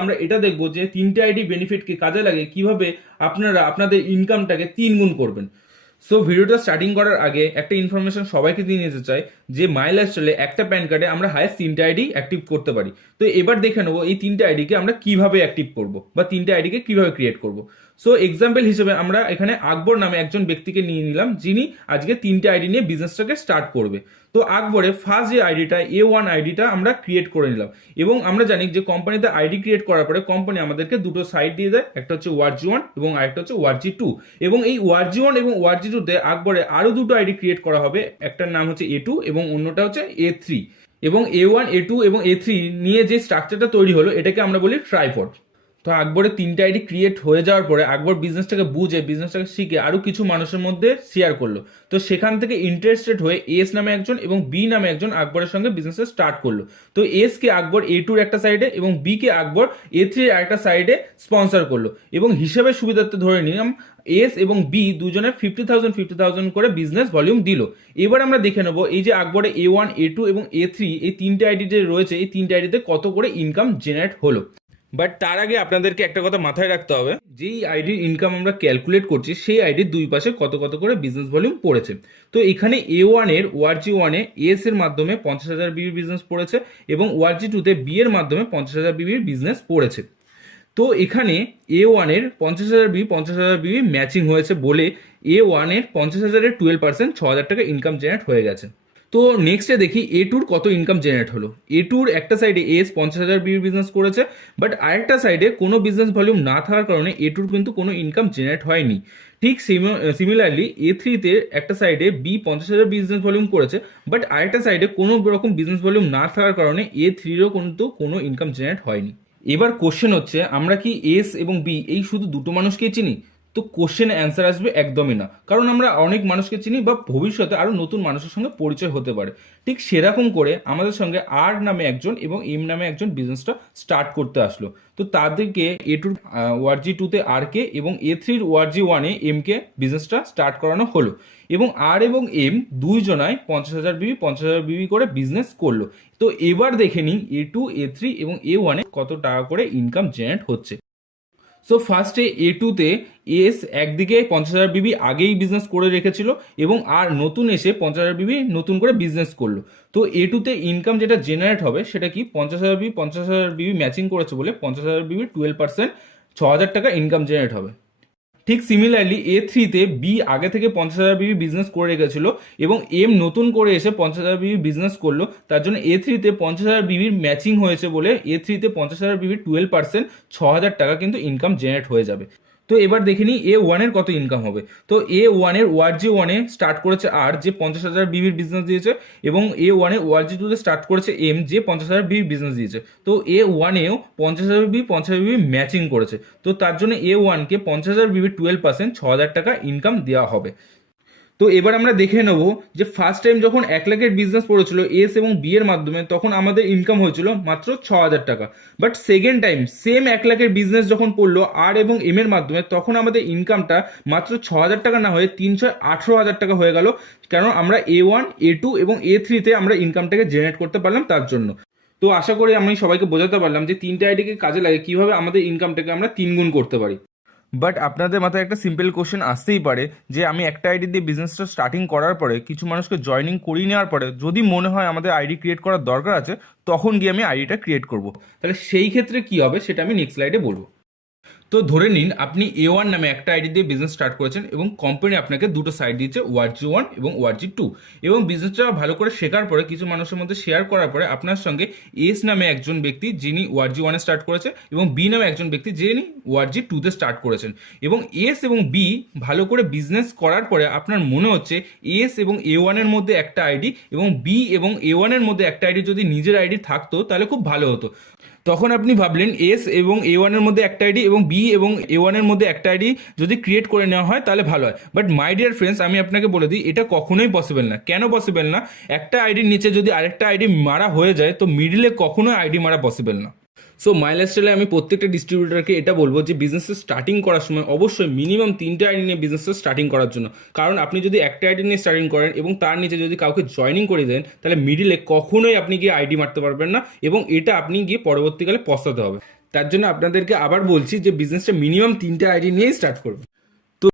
আমরা এটা দেখবো যে তিনটে আইডি বেনিফিটকে কাজে লাগে কিভাবে আপনারা আপনাদের ইনকামটাকে 3 গুণ করবেন। সো ভিডিওটা স্টার্টিং করার আগে একটা ইনফরমেশন সবাইকে দিয়ে নিতে চাই যে মাই লাইফস্টাইলে একটা প্যান কার্ডে আমরা হায়েস্ট 3টে আইডি অ্যাক্টিভ করতে পারি। তো এবার দেখে নেবো এই 3টে আইডিকে আমরা কিভাবে অ্যাক্টিভ করব বা 3টে আইডিকে কিভাবে ক্রিয়েট করব। সো এক্সাম্পল হিসেবে আমরা এখানে আকবর নামে একজন ব্যক্তিকে নিয়ে নিলাম, যিনি আজকে 3টে আইডি নিয়ে বিজনেসটাকে স্টার্ট করবে। তো আকবরের ফার্স্ট যে আইডিটা A1 আইডিটা আমরা ক্রিয়েট করে নিলাম, এবং আমরা জানি যে কোম্পানিতে আইডি ক্রিয়েট করার পরে কোম্পানি আমাদেরকে দুটো সাইট দিয়ে দেয়, একটা হচ্ছে ওয়ার্জি1 এবং আরেকটা হচ্ছে ওয়ার্জি2। এবং এই ওয়ার্জি1 এবং ওয়ার্জি2তে আকবরের আরো দুটো আইডি ক্রিয়েট করা হবে, একটার নাম হচ্ছে A2 এবং অন্যটা হচ্ছে A3। এবং A1 A2 এবং A3 নিয়ে যে স্ট্রাকচারটা তৈরি হলো এটাকে আমরা বলি ট্রাইপড। তো আকবরের 3টে আইডি ক্রিয়েট হয়ে যাওয়ার পরে আকবর বিজনেসটাকে বুঝে বিজনেসটাকে শিখে আরো কিছু মানুষের মধ্যে শেয়ার করলো। তো সেখান থেকে ইন্টারেস্টেড হয়ে এস নামে একজন এবং বি নামে একজন আকবরের সঙ্গে বিজনেসে স্টার্ট করলো। তো এস কে আকবর A2-র একটা সাইডে এবং বি কে আকবর A3-র একটা সাইডে স্পন্সর করলো, এবং হিসাবের সুবিধার্থে ধরে নিলাম এস এবং বি দুজনের 50,000 করে বিজনেস ভলিউম দিল। এবার আমরা দেখে নেবো এই যে আকবরে A1 A2 এবং A3 এই 3টে আইডি যে রয়েছে এই 3টে আইডিতে কত করে ইনকাম জেনারেট হলো। বাট তার আগে আপনাদেরকে একটা কথা মাথায় রাখতে হবে, যেই আইডির ইনকাম আমরা ক্যালকুলেট করছি সেই আইডির দুই পাশে কত কত করে বিজনেস ভলিউম পড়েছে। তো এখানে A1 এর ওয়ার্জি1 এ এস এর মাধ্যমে 50,000 বিবির বিজনেস পড়েছে এবং ওয়ার্জি2 তে বি এর মাধ্যমে 50,000 বিবির বিজনেস পড়েছে। তো এখানে A1 এর 50,000 বিবি 50,000 বিবি ম্যাচিং হয়েছে বলে A1 এর 50,000 এর 12% 6,000 টাকা ইনকাম জেনারেট হয়ে গেছে। তো নেক্সটে দেখি A2-র কত ইনকাম জেনারেট হলো। A2-র একটা সাইডে এস 50,000 বিবির বিজনেস করেছে, বাট আরেকটা সাইডে কোনো বিজনেস ভলিউম না থাকার কারণে A2-র কিন্তু কোনো ইনকাম জেনারেট হয়নি। ঠিক সিমিলারলি A3-তে একটা সাইডে বি 50,000 বিজনেস ভলিউম করেছে, বাট আরেকটা সাইডে কোনো রকম বিজনেস ভলিউম না থাকার কারণে A3-রও কিন্তু কোনো ইনকাম জেনারেট হয়নি। এবার কোশ্চেন হচ্ছে আমরা কি এস এবং বি এই শুধু দুটো মানুষকেই চিনি? তো কোশ্চেনে অ্যান্সার আসবে একদমই না, কারণ আমরা অনেক মানুষকে চিনি বা ভবিষ্যতে আরো নতুন মানুষের সঙ্গে পরিচয় হতে পারে। ঠিক সেরকম করে আমাদের সঙ্গে আর নামে একজন এবং এম নামে একজন বিজনেসটা স্টার্ট করতে আসলো। তো তাদেরকে A2-র ওয়ার্জি2-তে আর কে এবং A3-র ওয়ার্জি1-এ এম কে বিজনেসটা স্টার্ট করানো হলো, এবং আর এবং এম দুইজনায় 50,000 বিবি 50,000 বিবি করে বিজনেস করলো। তো এবার দেখে নিই A2 A3 এবং A1-এ কত টাকা করে ইনকাম জেনারেট হচ্ছে। সো ফার্স্টে A2-তে এস একদিকে 50,000 বিবি আগেই বিজনেস করে রেখেছিল এবং আর নতুন এসে 50,000 বিবি নতুন করে বিজনেস করলো। তো A2-তে ইনকাম যেটা জেনারেট হবে সেটা কি 50,000 বিবি 50,000 বিবি ম্যাচিং করেছে বলে 50,000 বিবি 12% 6,000 টাকা ইনকাম জেনারেট হবে। ঠিক সিমিলারলি A3-তে বি আগে থেকে 50,000 বিবি বিজনেস করে রেখেছিল এবং এম নতুন করে এসে 50,000 বিবি বিজনেস করলো, তার জন্য A3-তে 50,000 বিবির ম্যাচিং হয়েছে বলে A3-তে 50,000 বিবির 12% 6,000 টাকা কিন্তু ইনকাম জেনারেট হয়ে যাবে। তো এবার দেখে নিই A1 এর কত ইনকাম হবে। তো A1 এর ওয়ার্জি1-এ স্টার্ট করেছে আর যে 50,000 বিবির বিজনেস দিয়েছে, এবং A1 এ ওয়ার্জি2-তে স্টার্ট করেছে এম যে 50,000 বিবির বিজনেস দিয়েছে। তো A1-এও 50,000 বিবি 50,000 বিবি ম্যাচিং করেছে, তো তার জন্য A1-কে 50,000 বিবির 12% 6,000 টাকা ইনকাম দেওয়া হবে। তো এবার আমরা দেখে নেব যে ফার্স্ট টাইম যখন 1 লাখের বিজনেস পড়েছিল এস এবং বি এর মাধ্যমে তখন আমাদের ইনকাম হয়েছিল মাত্র 6,000 টাকা। বাট সেকেন্ড টাইম সেম 1 লাখের বিজনেস যখন পড়লো আর এবং এম এর মাধ্যমে তখন আমাদের ইনকামটা মাত্র 6,000 টাকা না হয়ে 318,000 টাকা হয়ে গেল, কারণ আমরা A1 A2 এবং A3-তে আমরা ইনকামটাকে জেনারেট করতে পারলাম তার জন্য। তো আশা করি আমি সবাইকে বোঝাতে পারলাম যে 3টে আইডিকে কাজে লাগে কিভাবে আমাদের ইনকামটাকে আমরা 3 গুণ করতে পারি। বাট আপনাদের মাথায় একটা সিম্পল কোশ্চেন আসতেই পারে যে আমি একটা আইডি দিয়ে বিজনেসটা স্টার্টিং করার পরে কিছু মানুষকে জয়নিং করিয়ে নেওয়ার পরে যদি মনে হয় আমাদের আইডি ক্রিয়েট করার দরকার আছে তখন গিয়ে আমি আইডিটা ক্রিয়েট করব, তাহলে সেই ক্ষেত্রে কি হবে সেটা আমি নেক্সট স্লাইডে বলবো। তো ধরে নিন আপনি A1 নামে একটা আইডি দিয়ে বিজনেস স্টার্ট করেছেন এবং কোম্পানি আপনাকে দুটো সাইট দিয়েছে ওয়ার্জি1 এবং ওয়ার্জি2, এবং বিজনেসটা ভালো করে শেখার পরে কিছু মানুষের মধ্যে শেয়ার করার পরে আপনার সঙ্গে এস নামে একজন ব্যক্তি যিনি ওয়ার্জি1-এ স্টার্ট করেছে এবং বি নামে একজন ব্যক্তি যিনি ওয়ার্জি2-তে স্টার্ট করেছেন, এবং এস এবং বি ভালো করে বিজনেস করার পরে আপনার মনে হচ্ছে এস এবং A1 এর মধ্যে একটা আইডি এবং বি এবং A1 এর মধ্যে একটা আইডি যদি নিজের আইডি থাকতো তাহলে খুব ভালো হতো। তখন আপনি ভাবলেন এস এবং A1 এর মধ্যে একটা আইডি এবং বি এবং A1 এর মধ্যে একটা আইডি যদি ক্রিয়েট করে নেওয়া হয় তাহলে ভালো হয়। বাট মাই ডিয়ার ফ্রেন্ডস, আমি আপনাকে বলে দিই এটা কখনোই পসিবল না। কেন পসিবল না? একটা আইডির নিচে যদি আরেকটা আইডি মারা হয়ে যায় তো মিডিলে কখনোই আইডি মারা পসিবল না। সো মাই লাইফস্টাইলে আমি প্রত্যেকটা ডিস্ট্রিবিউটারকে এটা বলবো যে বিজনেসের স্টার্টিং করার সময় অবশ্যই মিনিমাম 3টে আইডি নিয়ে বিজনেসটা স্টার্টিং করার জন্য, কারণ আপনি যদি একটা আইডি নিয়ে স্টার্টিং করেন এবং তার নিচে যদি কাউকে জয়নিং করে দেন তাহলে মিডিলে কখনোই আপনি গিয়ে আইডি মারতে পারবেন না এবং এটা আপনি গিয়ে পরবর্তীকালে পস্তাতে হবে। তার জন্য আপনাদেরকে আবার বলছি যে বিজনেসটা মিনিমাম 3টে আইডি নিয়েই স্টার্ট করবেন।